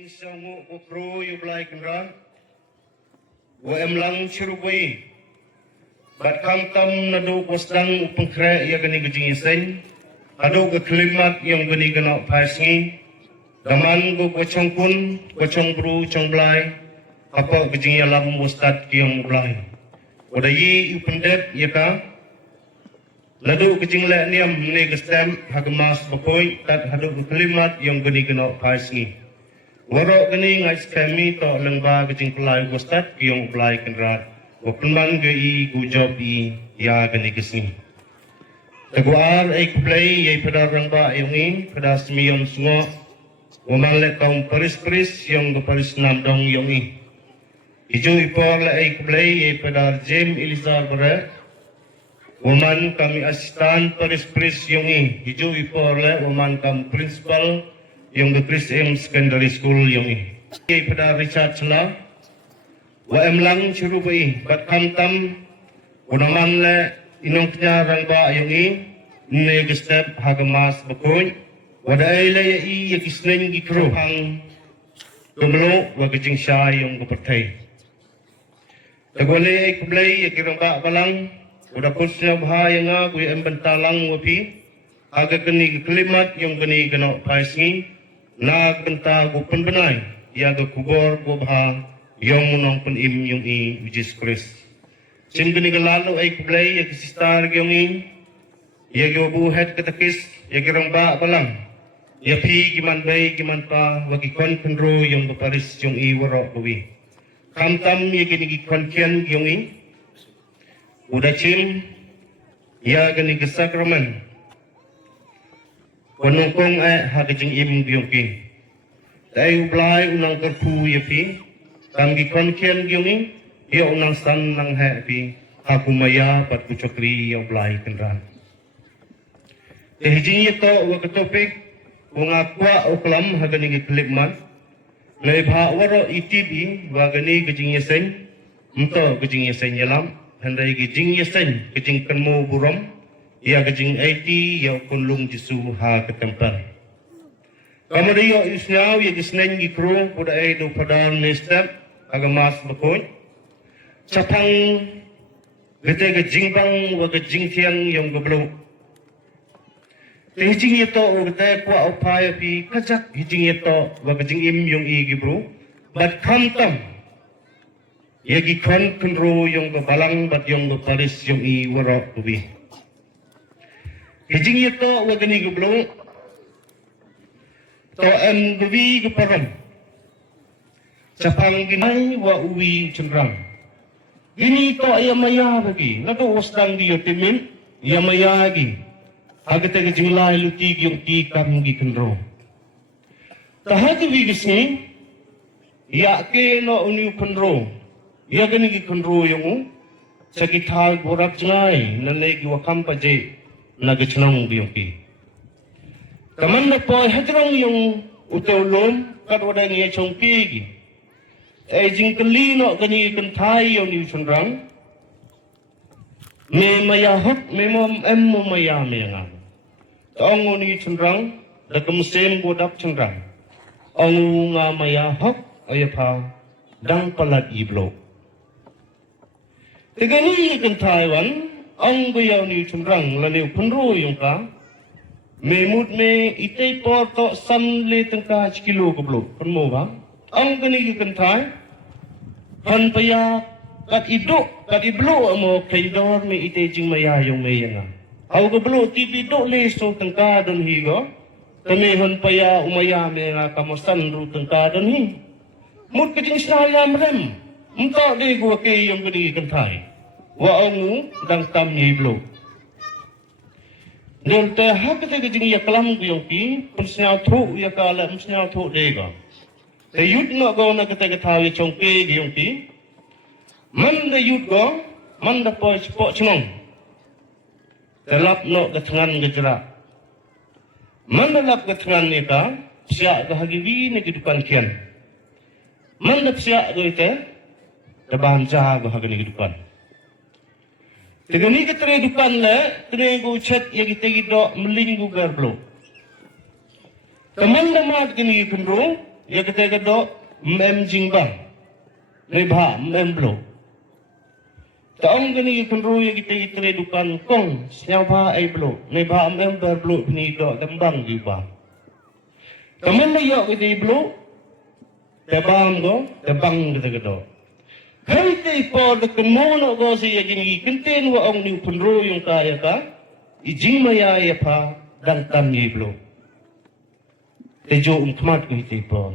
jing sangu ko pro yu blai kenran wa em lang chirubui bat kam tam nadu ko sedang upengkre ya gani gejing isen adu ke klimat yang gani gana pasngi daman go ko chongkun ko chongbru chongblai apa gejing ya lam ustad yang blai odayi upendet ya ka ladu gejing le niam ne gestem hagmas bakoi tat hadu ke klimat yang gani gana pasngi warok gani ngai skemi to lengba gejing pelai ustad yang blai kenrat Wapenman gei gujob I ya gani kesini. Teguar ek play ye pada rangba yongi pada semiyong sungo. Waman le kaum paris yang paris namdong yongi. Hijau ipor le ek play ye pada Jem Elizar bare. Waman kami asistan paris yongi. Hijau ipor le waman kam principal yang Chris M Secondary School yongi. Ye pada Richard Chela. Wa em lang churubai bat kamtam unaman le inong knya rangba yongi ne gestep hagamas bakoy wadai le I yakisnen gikro hang kumlo wa gijing sha yung gupatay tagwale kublay yakirangba balang uda kusnya bha yanga gui em bentalang wapi aga gani klimat yung gani gano paisngi na benta gupen benai ya ga kubor go bha yang menong pun im yung I Jesus Christ. Sin gani galalo ay kublay ya kisistar yung I ya buhet katakis ya girangba balang ya pi giman bay giman pa wagikon kendro yung baparis yung I waro bawi. Kamtam ya ginigikon kian yung I udachim ya gani sakramen konongkong ay hagajing im yung ki. Tayo blay unang kerpu ya pi Kami konkian gyungi, ia unang san nang happy, hakumaya pat kucokri yang belai kenran. Tehijing ito wak topik, ungakwa uklam hagani klipman, leibha waro itibi wagani gejing yesen, mto gejing yesen yalam, handai gejing yesen gejing kenmo buram, ia gejing IT ia kunlung jisu ha ketempel. Kamariyo isnyaw ya gisnen gikru kuda do padal nestep agamas bakoy capang gete gejing bang wa gejing tiang yang goblo hijing ito gete kwa upaya pi kajak hijing ito wa gejing im yung I gibro bat kamtam yagi kon kunro yung balang bat yung paris yung I waro kubi hijing ito wa gani goblo to em gubi guparam Sapang ginay wa uwi cenderang. Gini to ayamaya lagi. Nato wasdang di yotimin ayamaya lagi. Agate ke jingla luti yung tikam gi kendro. Tahati wigisni ya ke no uni kendro. Ya gani gi kendro yung sakithal borak jngai nanay gi wakam paje nagachnang gi yung ki. Kaman na po hadrang yung utolom kadwada ngi chongpi gi. Jing keli no gani kentai yang ni cenderang me maya hok me mom em mo maya me ngan tong ni cenderang da kemsem godap cenderang ong nga maya hok ayapa dang palat iblo tegani kentai wan ong bayaw ni cenderang laliw penro yung ka me mut me itay porto san le tengka kilo keblo penmo ba ong gani kentai Han paya kat iblo mo kaindor me ite jing maya yung mayanga. Aw gablo tipi do leso tengka don higo. Kami han paya umaya me nga kamosan ru tengka don hi. Mut kajing sayam rem. Mta de gua ke yung gani kantai. Wa ongu dang tam ni iblo. Nol te hakete kajing ya kalam yung ki punsnya tho ya kala punsnya tho de ga. Te yut no go na kata kata ya chongke yung ki man da yut go man da po chnong telap no gatngan gejra man da lap gatngan ni ka sia ga hagiwi ni kehidupan kian man da sia go ite da banja go hagani kehidupan tegani ketre dukan le tre go chat ya gite gido melinggu garblo teman da mat gini kendro ya kita kedok mem jingbang lebha mem blo taong gani kunru ya kita itre dukan kong siapa ai blo lebha mem blo ni do tembang giba temen yo kita blo tebang kita kedok kai te po de kemono go si ya gini kenten wa ong ni kunru yung kaya ka ijing maya ya pa dan tan ni blo tejo kmat ko ite po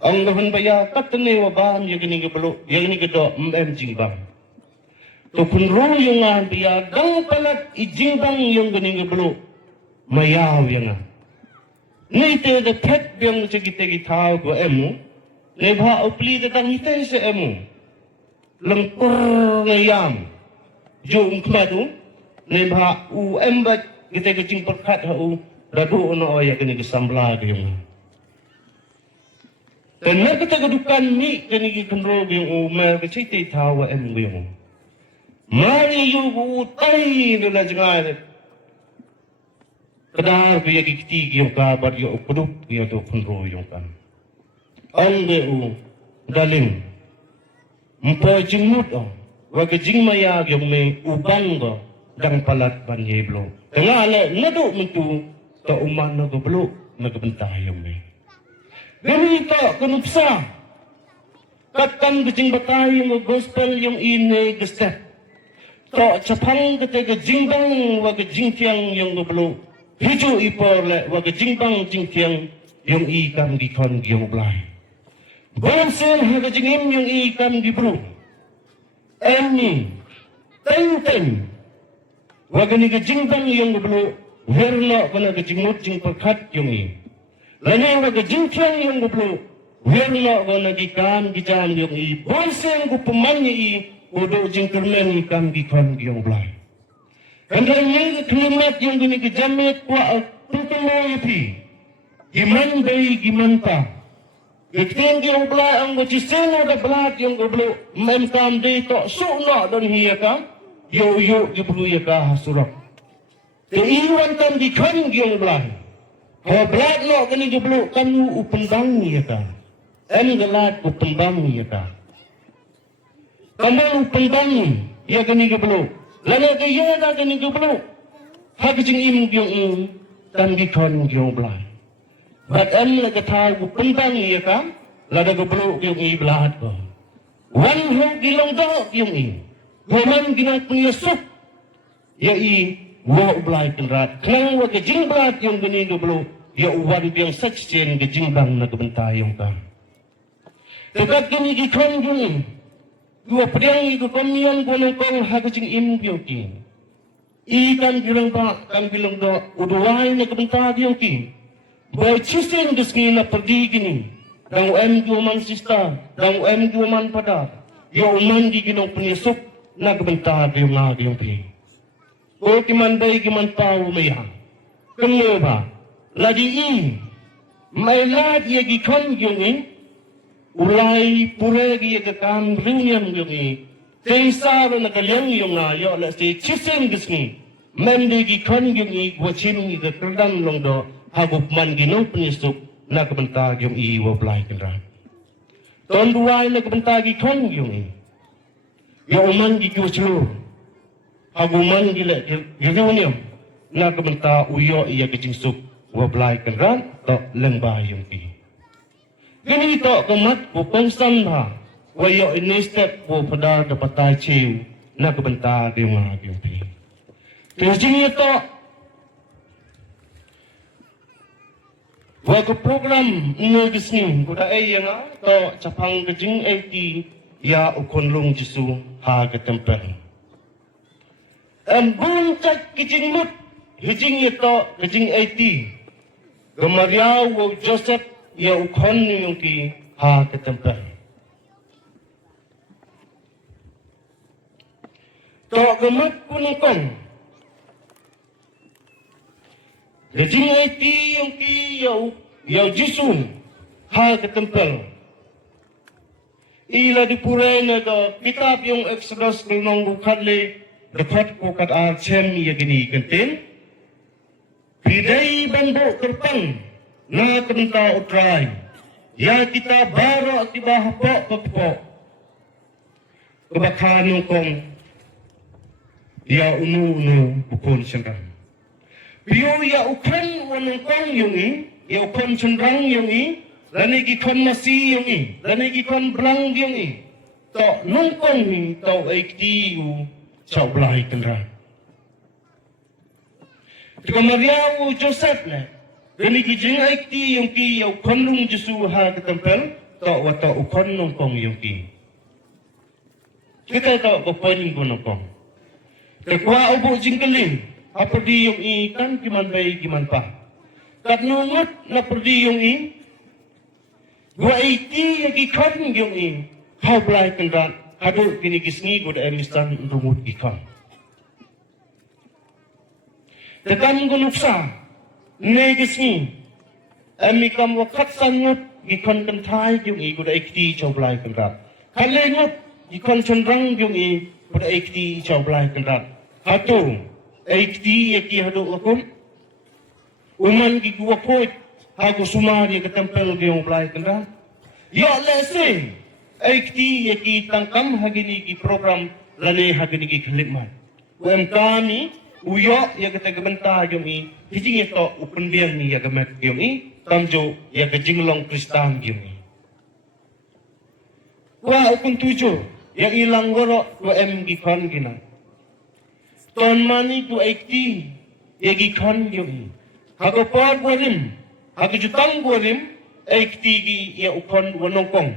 ang lahan baya katne wa ban ya gini geblo ya gini gedo jingbang to kunro yung an biya dang palat ijingbang yung gini geblo mayaw yang ni te de pet byang chigite gitaw ko emu ne ba upli de tang ite se emu lengkur ngayam jo kmatu ne ba u emba gite gijing perkat ha u dadu ono ya kini kesambla yung dan kita kedukan ni kini kenro yung umar kecite tawa em yung mari yu utai nila jangan kedar ku ya kiti yung kabar yung kudup ya do kenro yung kan ang u dalim mpo jingmut wa ke jingmaya yung me ubang go dang palat ban yeblo tengale nadu mentu to uman na goblo nagbentayong may ganito kunupsa katkan gijing batayong gospel yung inay gestep to chapang kete jingbang wa jingtiang yung goblo hiju iporle wa jingbang jingtiang yung ikam gikon yung blay bonsen ha jingim yung ikam gibro eni teng wa jingbang yung goblo Werno kena kejimut jing perkat yung i. Lainnya waga jingkiang yung guplo. Werno kena gikan gijam yung i. Bonseng gupemannya i. Udo jing kermen ikan gikan yung blay. Kandang kelimat yung gini kejamet kwa tutong pi. Giman bay giman pa. Iking yung blay ang gujiseno da blat yung guplo. Memkam day to sukno don hiya ka. Yo giplo ya ka hasurap. Iwan kan di kan gyong blan. Ho blat lo kani jublu kan upendang ya ka. Galat upendang ya ka. Kamu upendang ya kani jublu. Lana ke ya da kani jublu. Ha kijing im gyong kan di kan gyong blan. Bat la ka tha upendang ya ka. Lada jublu gyong i blat ko. Wan ho gilong do gyong i. Waman ginang penyusup ya i wo ublay kenrat klang wa gejing blat yung gani gublo ya uwan biang sakchen gejing bang na gabentayong ka tegat gani gikon gani gua pedang iku komian gunung kong ha gejing im gyoki ikan bilang ba kan bilang do uduway na gabentayong ki boy chisen gesni na pergi gini dang em guman sista dang em guman pada ya uman di ginong penyusup na gabentayong nga gyoki o kiman bay kiman pau maya kenno ba lagi i mai lat ye gi kon yung i ulai pure gi ye kam ringyam yung i teisa na kalyang yung na yo la si chisen gisni mende gi kon yung i wachin gi kerdam long do hagup man gi no penisuk na kabentag yung i wa blai kenra ton duai na kabentag gi kon yung i yo man gi kuchlu haguman gila gilunium na kementa uyo iya kejingsuk wablay kenran to lengba yung ki. Ganito kemat ko pensan ha wayo ini step ko pada dapat ciu na kementa yung yung ki. Kejing ito wago program ngagisni kuda ay nga to capang kejing eti ya ukonlong jisu ha ketempel. Buncak kijing mut hijing ito kijing 80 gemariaw wo Joseph ya ukon yung ki ha ketempel to gemat kunungkong kijing 80 yung ki ya jisun ha ketempel ila dipuray na do kitab yung Exodus nung bukadli dapat ko kat archem ya gini kentin pidai bambu kerpang na kenta utrai Ya kita baru tiba hapok kepok. Kebakaran nongkong. Ya unu bukun sendang. Piyo ya ukan wanongkong yungi. Ya ukan sendang yungi. Lani gikon masih yungi. Lani gikon belang yungi. Tok nongkong ni tok aikti u. Cau belai kendra. Tika Mariamu Joseph na. Lani gijing aikti yungi. Ya ukan nung Jesu ha ketempel. Tok watok ukan nongkong yungi. Kita tak berpoin guna kong. Tekwa ubuk jingkeling. Apa di yung ikan kiman bayi kiman pa. Kat nungut na perdi yung i. Gua iti yang ikan yung i. Kau belai kendran. Hadul kini kisngi gua emistan rumut ikan. Tekan gunuksa. Ne kisngi. Amikam wakat sangut. Ikan kentai yung i gua iti cow belai kendran. Kalengut. Ikan cenderang yung i pada ikti cau belai kendrat. Hatu ikti yaki hadu akun. Uman ki gua koit hagu sumari ke tempel yung belai kendrat. Ya lese ikti yaki tangkam hagini ki program lane hagini ki kelikmat. Kami uyok ya kita gebenta yung i hijing ito upendiang ni ya gemet yung i tamjo ya kejinglong kristan yung i. Wah ukun tujuh. Yang ilang gorok ku gikon gina. Ton mani ku ekti ya gikon yung. Hago pod warim, hago jutang warim ekti gi ya ukon wanongkong.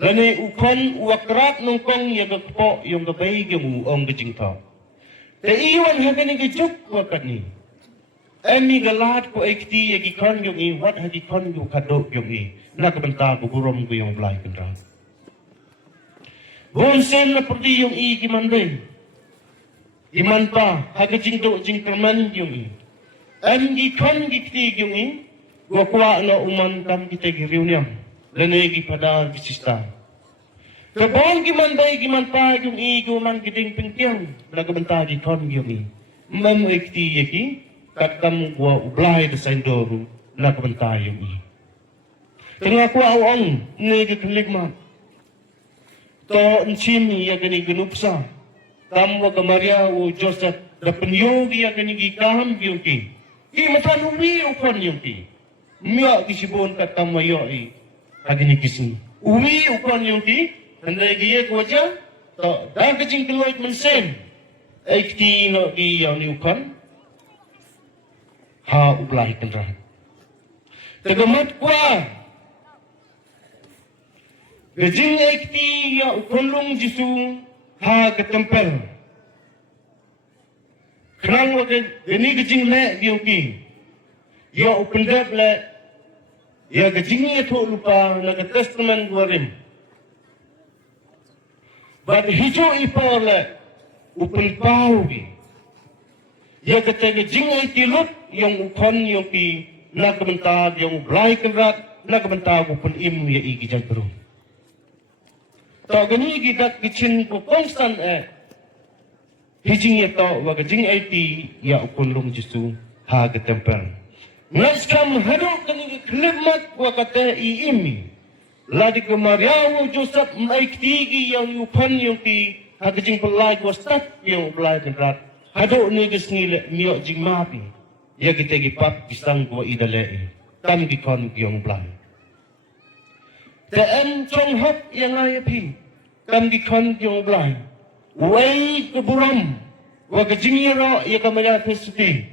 Lani ukon wakrat nongkong ya gakpo yung gabay yung uong gajingta. Te iwan hagani gajuk wakat ni. Emi galat ku ekti ya gikon yung i wat hagikon yung kadok yung i. Nakabenta ku burom ku yung belai kendra. Bonsen na perdi yung i gimanday. Iman pa, haga jingdo jingkerman yung i. Ang gikon gikti yung i, wakwa na uman kam kita giriunyam. Lanay pada gisista. Kabong gimanday giman pa yung i, guman giting pingkyang. Nagabanta gikon yung i. Mamu ikti yaki, kat kam gwa ublay da sa indoru, nagabanta yung i. Tengah kwa awang, nagakaligma. To nchini ya gani gunupsa kamwa kamaria u Joseph da penyogi ya gani gikaham yuki ki matanumi ukon yuki mia kisibon kat kamayo i hagini kisni uwi ukon yuki handai giye kwaja to da kajing keloit mensen ekti no gi ya ni ukon ha ublai kendra tegamat kwa Gajing ekti ya ukulung Jesu ha ketempel. Kerang wakai gani gajing le diuki. Ya upendap le. Ya gajing ya tu lupa na testament warim. But hijau ipa le upen pau gi. Ya kata gajing ekti lut yang ukon yang ki nak bentar yang belai kerat nak bentar upen im ya igi jagru. Tau gani kita kicin ko konstan hijing ito waga jing IT ya ukulung Jesu ha getempel. Naskam hadu kani klimat wakate iimi. Ladi kemariawu Joseph maiktigi yang yupan yung ki ha jing pelai ko stat yung pelai kendrat. Hadu ni gesnile miok jing mapi. Ya kita gipap pisang ko idalei. Tam gikon yung pelai. Taan chong hop yang ayapi kam gikon yung blay. Way keburam waga jingiro ya kamaya fesiti.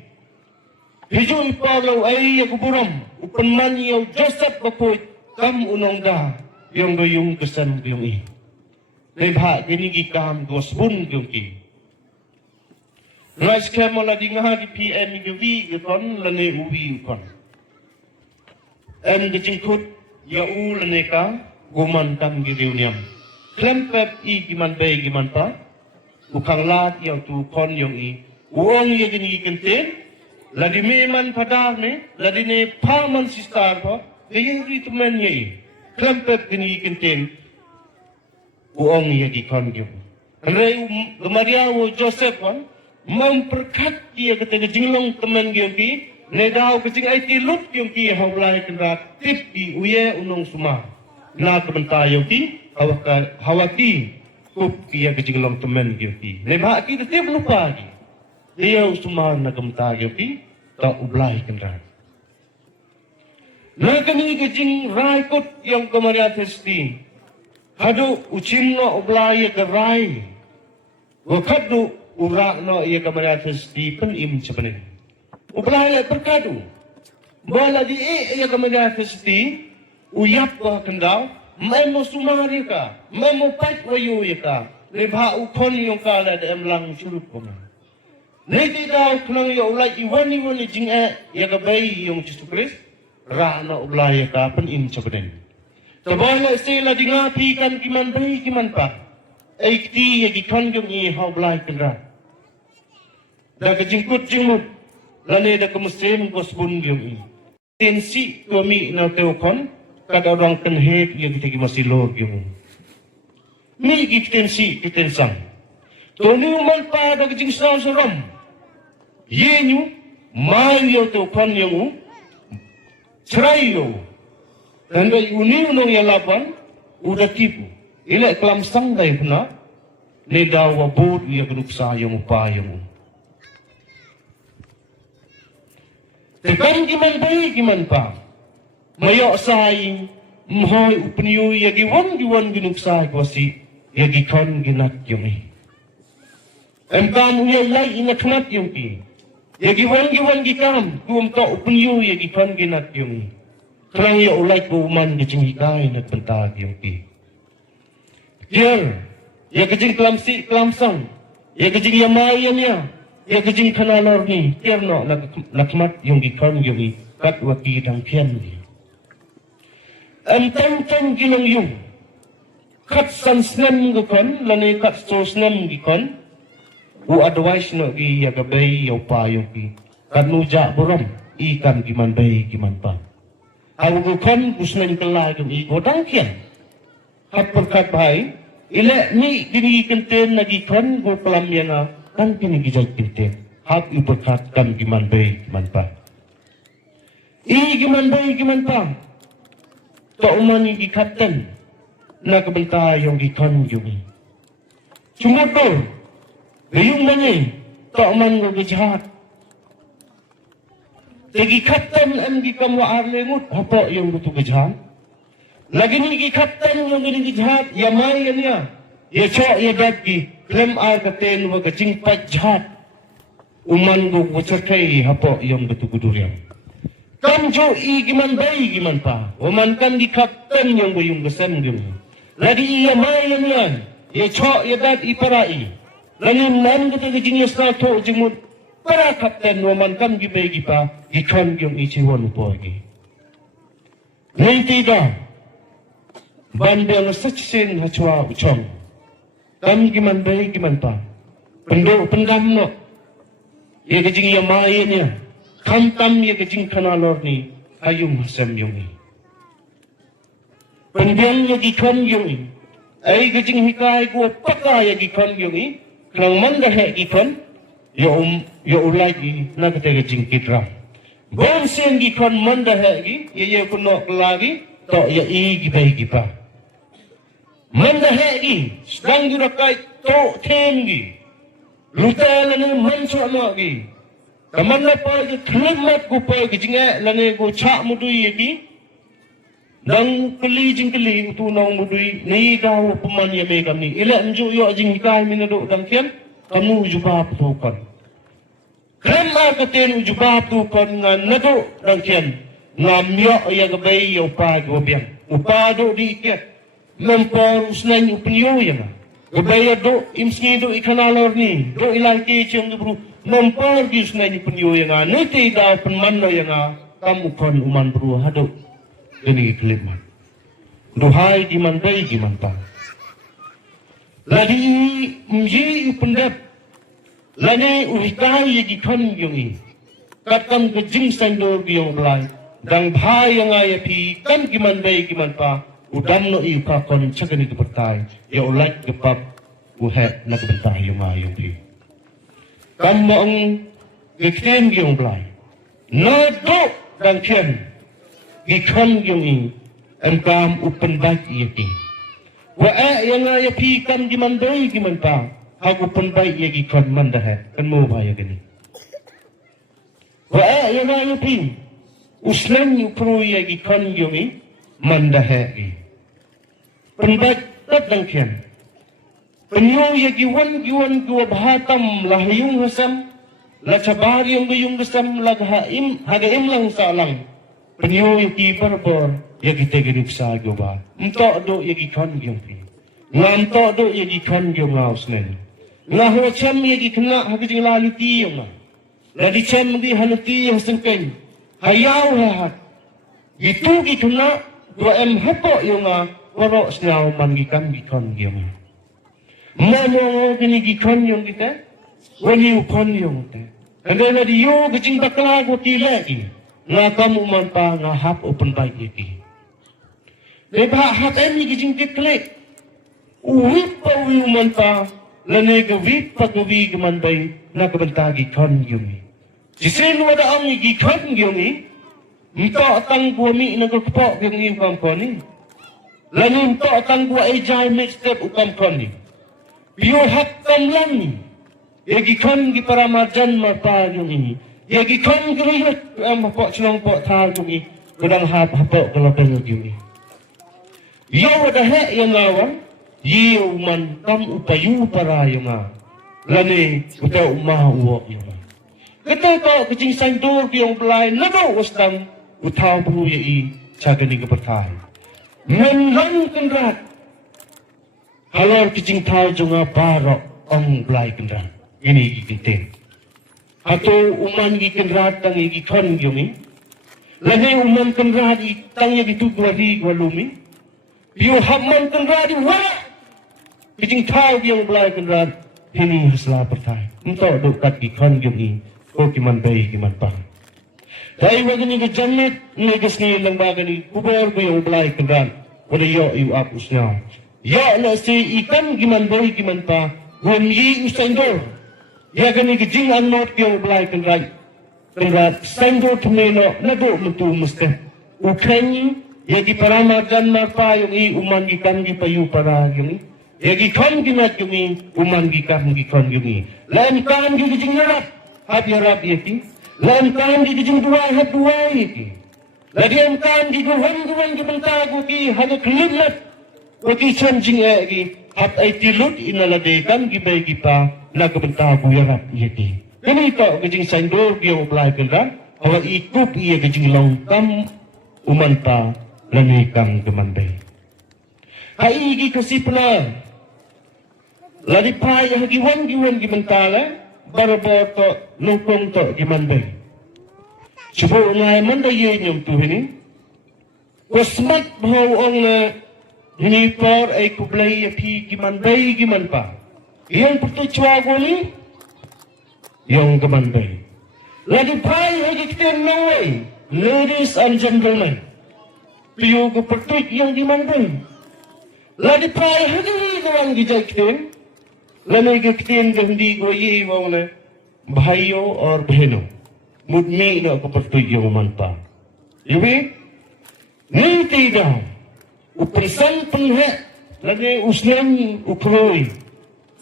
Hiju ipagaw ay ya keburam upan man yung Joseph bakoy kam unong da yung gayong kesan yung i. Lebha ginigi kam gosbun yung ki. Rais kemola di nga di PM yuvi yukon lane uwi yukon. Gijingkut ya lane ka guman kam giriunyam. Klempep i giman bay giman pa. Ukang lat yang tu kon yung i. Uong ya gini kentin. Ladi meman padar ne. Ladi ne paman sistar pa. Kaya yung teman ya i. Klempep gini kentin. Uong ya gikon yung. Andai Maria wo Joseph wan. Memperkat dia kata jinglong teman yung ki. nedau kecing ai ti lut yung ki hawlai kendra tip ki uye unong suma na kebenta yung ki hawaki kup ki ya kecing long temen yung ki ne ba ki tip lupa ki dia suma na kebenta yung ki ta ublai kendra na kami kecing rai kot yang kemaria testi hadu ucim no ublai ke rai wakadu urak no ia kemaria testi pen im sebenarnya ublai le perkadu bola di ia kemaria testi uyap ba kendau memo sumari ka memo pat wayu ka lebha ukon yung kala de emlang surup ko ne ti daw klang yo ulai iwani wani jing ia ka bai yung Yesus Kristus rana ulai ka pen im sebenarnya tabala sila di ngapi kan kiman bai kiman pa aikti ya gikan yung i haublai kendra da kejingkut jingmut lane da kemusim gosbun yung i tensi kami na teokon kada orang kenhet yang kita masih lor yung mi tensi kitensang tonu man pa da kejing saram yenyu mai yo teokon yung Serayu dan uni unong yang lapan udah tipu ilek kelam sanggai puna ne dawa bod ia keduksa yang upayang tekan giman baik giman pa mayok sai mhoy upniu ya giwan ginuksa kwasi ya gikon ginat yung empam uya lai ingat nat yung ki ya giwan gikam kum to upniu ya gikon ginat yung kerang ya ulai kuman kecing hikai nak bentag yung ki Jer, ya kecing kelamsang, ya kecing yamayanya, ya kecing kanalor ni, tierno nakmat yung gikon yung kat waki dang kian ni. Tang ginong yung kat sansnem gikon, lani kat sosnem gikon, u advice no gi ya gabay yaw pa yung ki, kat nuja buram, ikan giman bay giman pa. Awu gikon kusnen kelay yung dang kian. Kat perkat bahay, ila ni gini kenten lagi kan go pelam yang kan gini gijai kenten hak iberkat kan giman bay giman pa giman bay giman pa to umani gikatan na kebenta yung gikan yung cuma to gayung mani to uman go gijahat tegi katan an gikam wa arlengut apa yung butuh gijahat lagi ni gikatan yung gini gijahat yamay yan ya ya cok ya dagi klem ar katen wa kacing pajhat uman go wacerkai hapo yung betu guduriang kan jo i giman bay giman pa uman kan gikatan yung yung besan gini lagi yamay yan ya cok ya dag iparai lanin nan kita kacing ya stato jimut para kapten uman kan gibay gipa gikon yung ichiwan po gi tidak bandel secen hachwa uchong kam giman bay giman pa pendo pendam no ye kejing ya mai ni kantam ye kejing kanalor ni ayum hasam yung ni pendiang ye gikon yung ni ay kejing hikai ko paka ye gikon yung ni klang manda he gikon yo ulai gi na kete kejing kitra bon sen gikon manda he gi ye kuno lagi to ye i gibay gipa mandahegi sedang dirakai to tengi luta lane manso amagi kamana pa ge klimat ko pa ge jinga lane go cha mudui gi dang keli jing keli tu nong mudui ni daw peman ye me kami ila nju yo jing kai minado dang kian kamu juba tu kon krema ka ten juba tu kon ngan nado dang kian ngam yo ya ge bay yo pa go biang upado di kiat memporus nang upniyo yang gabaya do imski do ikanalor ni do ilalki cium do mempor gis nang upniyo yang nuti da penmando yang kamu kon uman bru hado ini kelimat duhai di man bay di man pa lagi mji upendap lagi uhikai di kon yungi katam ke jing sandor giyong belai dang bhai yang ayapi kan giman bay giman pa udam no iu ka kon chagani ke pertai ya ulai ke pap uhet na ke bentai yung ayong pi kan moong gikten gyong blai Nadok dan kian gikan yung engkam upen baik yaki. Wa yang ya pi kam giman doi giman pa. Hag upen baik ya gikan mandahe kan mo ba ya gani. Wa yang ya pi uslan yu pro ya gikan yung mandahe. Penbaik tat dan kian. Penyo ya giwan gua bahatam lahayung hasam. La cabar yung gasam hagaim lang sa lang. Penyo yung kiperbor, yagi tegerip sa goba. Mto do yagi kan yung pi. Nganto do yagi kan yung ngaus nen. Nga ho cham yagi kena hagajing laliti yung nga. Ladi cham di hanati yung sengken. Hayaw hahat. Gitu gikena dua hapo yung nga. Waro snaw man gikan yung. Mano gini gikan yung kita. Wali upon yung te. Kaya na diyo gajing baklago tilagi. Nga kamu man pa nga hap open baik iki. Diba hatem ni gijing kiklik. Uwip pa uwi man pa. Lane gawip pa gawi gaman bay nakabantagi kan yumi. Sisin wada ang igikan yumi. Mito atang guwami nagkakpo yung ikam ko ni. Lane mito atang guwa ay jay mixtep ukam ko ni. Piyo hakam lang ni. Yagikan gi para marjan mapa yung ini. Yagikan geriyot ang mapok silang pok tal yung ini. Kudang hapok kalabel yung ini. Yaw adahe yung ngawang. Yiw man kam upayu para yung nga. Lani utaw umahawa yung nga. Kata ko kacing sandor yung belay. Nado wastang utaw buhu yai sagani kabatay. Menlang kendrat. Halor kacing tau yung nga barok ang belay kendrat. Ini gikintin. Ato uman gikinrat ang igikon yung lagi uman kinrat itang gitugwari gwalumi. Piyo hamman kinrat wala. Kijing tao yung belay kinrat hini hasla pertay. Untuk dukat gikon yung ko kiman bay kiman pa. Dahil wag ni gajanit negas ni lang bagani kubor ko yung belay kinrat. Wala yo yu apus niya. Ya na si ikan kiman bay kiman pa. Wami usendor. Ya gani gijing anot yung belai kenrat. Kenrat sendo tumeno nado mentu muste. Ukeng ya gi paramarjan marpa yung uman gikan gi payu para yung ya gikan ginat yung uman gikan gikon yung lain kan gi gijing narap hab yarap yaki. Lain kan gi gijing dua hab dua yaki. Lagi am kan gi guhan gi bentago ki hanya klimat. Waki chanjing gi hab ay tilut inaladekan gi bay gi pa. Nagkabentago yarap iyaki. Ganito, gajing sandor, biyaw ublay kanda, hawa ikup iya gajing longkam, uman pa, lanikam gamanday. Haigi kasi pala, lalipay, hagiwan gimantala, barabor to, lungkong to, gimanday. Subo nga manday yun yung tuhini. Wasmat bahaw ang hinipor ay kublay api gimanday giman pa. Yang pertujuan ni, yang kemanday. Lagi pay lagi kita nawai, ladies and gentlemen. Piyo ke pertuj yang dimanday. Lagi pay lagi kawan gijak kita. Lagi kita gandi goyi wala bahayo or beheno. Mudmi na ke pertuj yang manpa. Iwi, ni tidak. Uprisan penhe lagi uslan ukroi.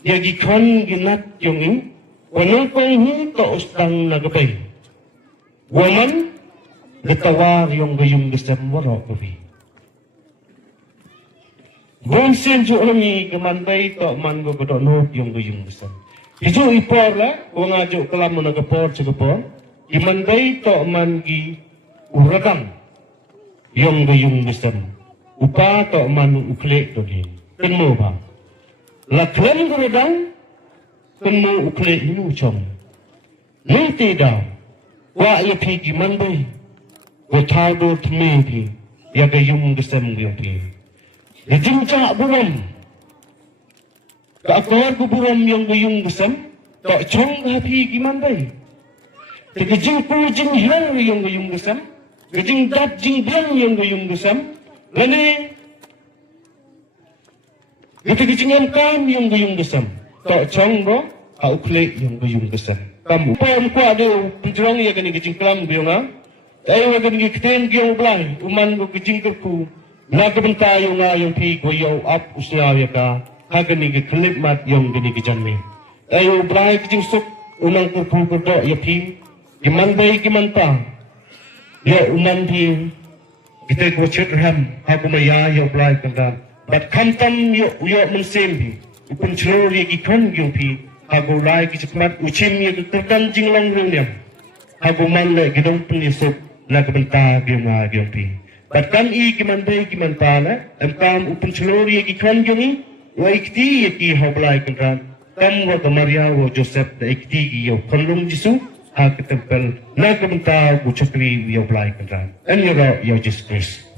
Yagi kan ginat yung wanang kong hinto ustang nagabay. Waman, gatawar yung gayong gasam waro gabi. Bonsen jo lang gamanday to man gogodonot yung gayong gasam. Ijo ipor la, o nga jo kalam mo nagapor sa gapor, imanday to man gi uradang yung gayong gasam. Upa to man ukle to din. Kan mo ba? Laklan guradang kung ukle inuchong. Niti daw, wa ya pigi manday, wa tado tmedi, ya gayung gasam yung pi. Gajing cha buram, kaakawar ko buram yung gayung gasam, to chong ha pigi manday. Gajing pujing hal yung gayung gasam, gajing dat jing biang yung gayung gasam, lani Gita gijingan kam yung gayung gasam. To chong bro, haukle yung gayung gasam. kamu pom ko ado pinjong ya gani gijing klam biunga tayo gani giten gyong blai uman go gijing ku na kabenta yung nga yung pi ko yo up usya ya ka hagani gi klip mat yung gani gijan me tayo blai gijing suk unang ko do ya pi giman bai giman pa ya uman pi kita ko chet ram hagumaya yo blai kan but kamtam yo mensembi upun chlori gi kon yung pi hago lai ki chikmat uchim ye terkan jinglong rungnya hago man le gidong penisuk la kebenta biunga gyompi batkan i kimandai kimantana empam upun chlori ye ki kon yungi wa ikti ye ki hoblai kan kam wa Maria wa Joseph da ikti gi yo konlung jisu ha ketempel la kebenta bu chakri yo blai kan en yo Jesus Christ